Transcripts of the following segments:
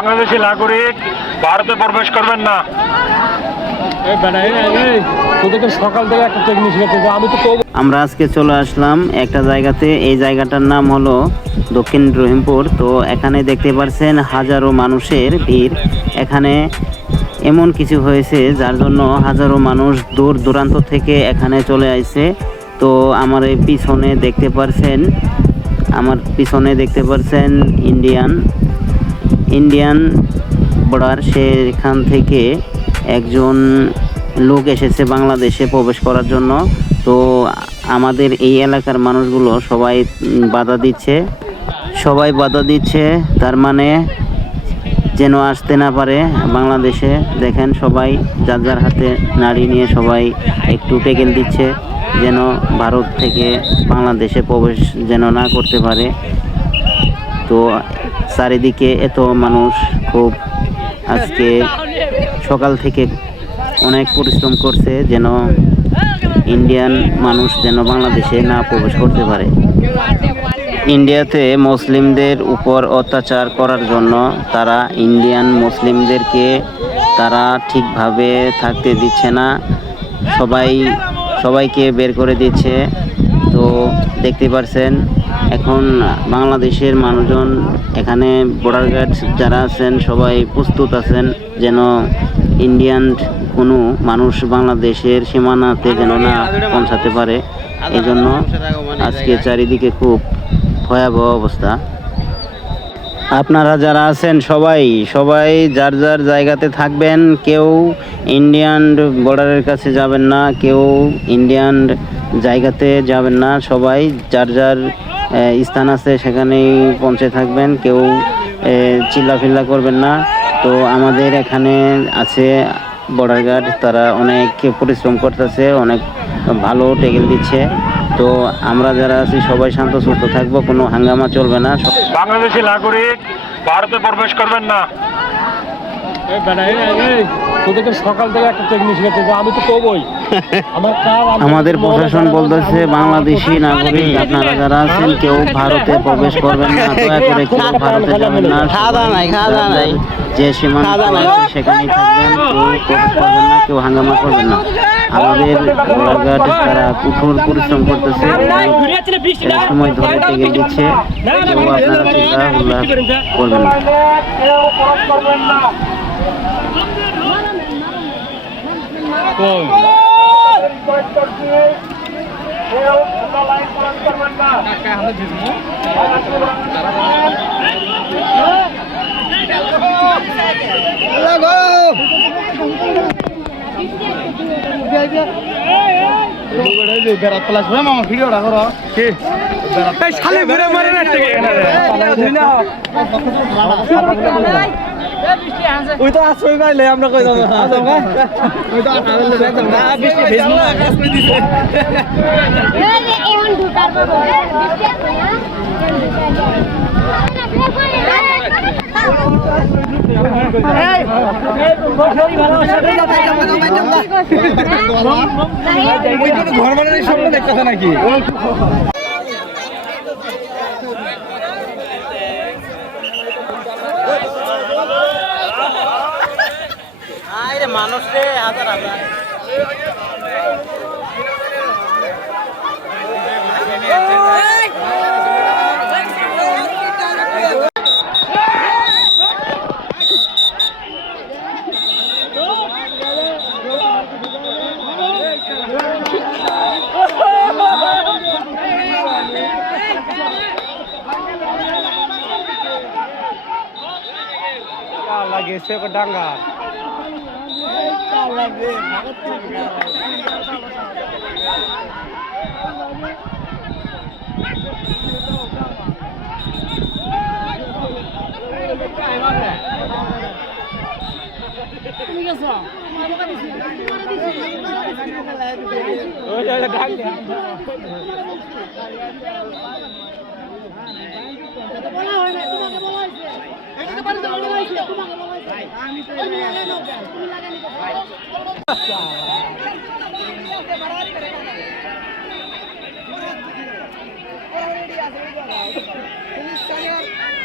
বাংলাদেশি নাগরিক ভারতে প্রবেশ করবেন না। আমরা আজকে চলে আসলাম একটা জায়গাতে। এই জায়গাটার নাম হলো দক্ষিণ রহিমপুর। তো এখানে দেখতে পাচ্ছেন হাজারো মানুষের ভিড়। এখানে এমন কিছু হয়েছে যার জন্য হাজারো মানুষ দূর দূরান্ত থেকে এখানে চলে আসছে। তো আমার এই পিছনে দেখতে পাচ্ছেন ইন্ডিয়ান বর্ডার। সেখান থেকে একজন লোক এসেছে বাংলাদেশে প্রবেশ করার জন্য। তো আমাদের এই এলাকার মানুষগুলো সবাই বাধা দিচ্ছে, তার মানে যেন আসতে না পারে বাংলাদেশে। দেখেন সবাই যার যার হাতে নাড়ি নিয়ে সবাই একটু টেকেল দিচ্ছে যেন ভারত থেকে বাংলাদেশে প্রবেশ যেন না করতে পারে। তো চারিদিকে এত মানুষ, খুব আজকে সকাল থেকে অনেক পরিশ্রম করছে যেন ইন্ডিয়ান মানুষ যেন বাংলাদেশে না প্রবেশ করতে পারে। ইন্ডিয়াতে মুসলিমদের উপর অত্যাচার করার জন্য তারা ইন্ডিয়ান মুসলিমদেরকে তারা ঠিকভাবে থাকতে দিচ্ছে না, সবাইকে বের করে দিচ্ছে। তো দেখতে পাচ্ছেন এখন বাংলাদেশের মানুষজন এখানে বর্ডার গার্ড যারা আছেন সবাই প্রস্তুত আছেন যেন ইন্ডিয়ান কোনো মানুষ বাংলাদেশের সীমানাতে যেন না পৌঁছাতে পারে। এই জন্য আজকে চারিদিকে খুব ভয়াবহ অবস্থা। আপনারা যারা আছেন সবাই যার যার জায়গাতে থাকবেন। কেউ ইন্ডিয়ান বর্ডারের কাছে যাবেন না, কেউ ইন্ডিয়ান জায়গাতে যাবেন না। সবাই যার যার স্থান আছে সেখানেই পৌঁছে থাকবেন, কেউ চিল্লাফিল্লা করবেন না। তো আমাদের এখানে আছে বর্ডার গার্ড, তারা অনেক পরিশ্রম করতেছে, অনেক ভালো টেকেল দিচ্ছে। তো আমরা যারা আছি সবাই শান্ত সুস্থ থাকবো, কোনো হাঙ্গামা চলবে না। বাংলাদেশি নাগরিক ভারতে প্রবেশ করবেন না। সকাল থেকে একটা টেকনিক শিখেছে, আমি তো কবই আমাদের প্রশাসন বলতেছে বাংলাদেশি নাগরিক আপনারা যারা আছেন কেউ ভারতে প্রবেশ করবেন না, দয়া করে কেউ ভারতে যাবেন না। যে সীমান্ত আছে সেখানেই থাকবেন, কেউ প্রবেশ করবেন না, কেউ হাঙ্গামা করবেন না। আমাদের বর্ডার গার্ড তারা কঠোর পরিশ্রম করতেছে, সময় ধরে টেকে দিচ্ছে। কেউ আপনারা চিন্তা উল্লাস করবেন না। বেড়াত প্লাস মামা ভিডিওটা করো কি খালি ঘুরে মারে না ওই তো আশ্রয় পাইলে আমরা কই যাবো ওই তো না বৃষ্টি ভেজবো না কাজ করে দিছে এমন ঢুকার বাবা বৃষ্টি আছে ঘর বানানোর স্বপ্ন দেখতেছে নাকি? মানুষ হাজার হাজার লাগেছে ডাঙ্গা বলা হয় না, তোমাকে বলা হয়েছে, এটা বাড়িতে বলা হয়েছে, তোমাকে বলা হয়েছে, আমি তো লাগাই নাও, তুমি লাগাই নিতে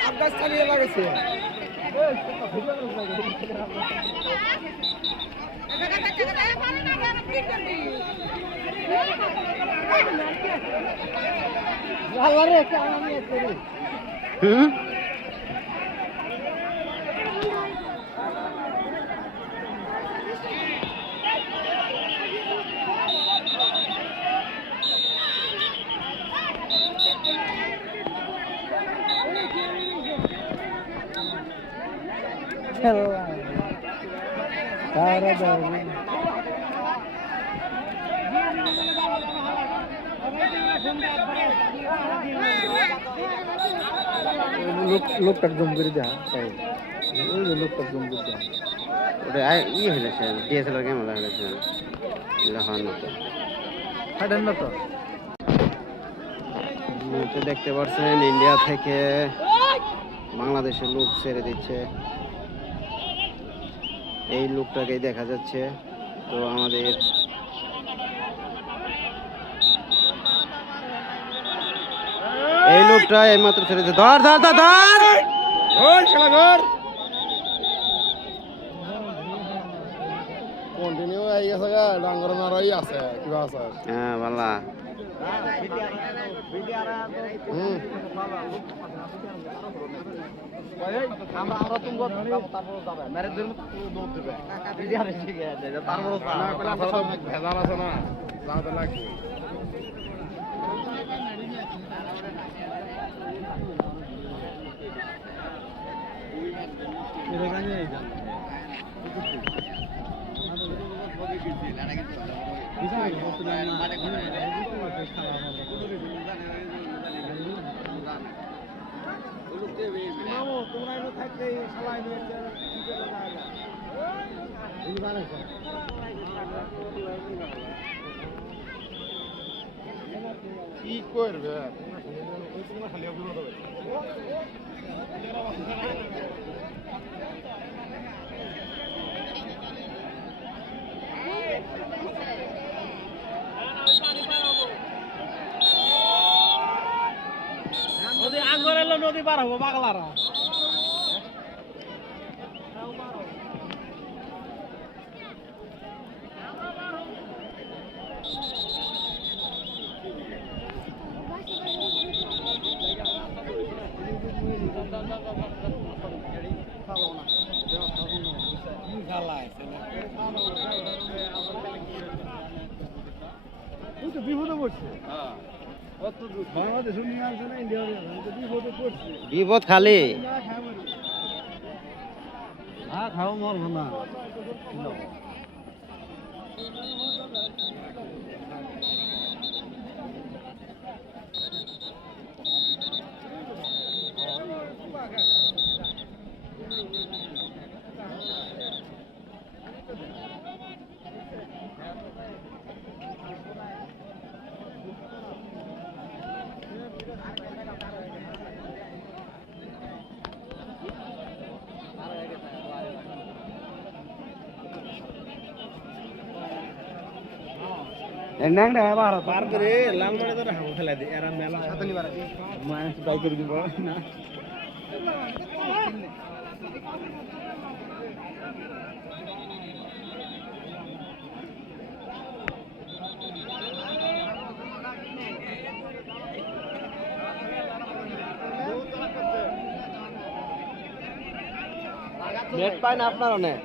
আফগানিস্তানের লাগাইছে হুম লোকটার জম করে দেয়া তাই ওই যে লোকটার জম করে দেয়া ওটা ইয়ে হয়েছে ডিএসএলআর ক্যামেরা হয়েছে দেখার মতো হাঁটেন না তো তো দেখতে পাচ্ছেন ইন্ডিয়া থেকে বাংলাদেশের লোক ছেড়ে দিচ্ছে এই লোকটাকেই দেখা যাচ্ছে তো আমাদের এই লোকটা এইমাত্র ছেড়েছে ধর ধর ধর ধর ওই শালা ঘর কন্টিনিউ আই গেছে গা ডাঙ্গর মারাই আছে কিবা আছে হ্যাঁ ভালা আমরা তুমি তারপর যাবে মেরে দিন দৌড় দিবে বিডিআর এসে গেছে তারপর না কইলা সব ভেজাল আছে না যাওয়া লাগবে এটা গানি আইতা কি করবে নদী আঙ্গর এলো নদী পার হবো পাগলারা বিপদে পড়ছে বাংলাদেশ নিয়ে আসছে না ইন্ডিয়া বিপদে পড়ছে বিপদ খালি হ্যাঁ খাও মরবো না এন্ডাং দে ভারত পার করে লালমানে তো হাম ফেলা দে এরা মেলা সাতনি বার মাছ দাও করে দিব না নেট পায় না আপনার অনেক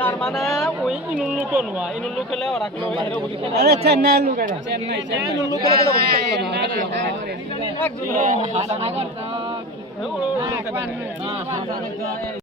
তার মানে ওই ইনুল লোক নয় ইনুল লোক হলে ওরা কি বাইরে ওই খেলা আরে চেন্নাই লোক এটা চেন্নাই ইনুল লোক হলে ওই খেলা না একজন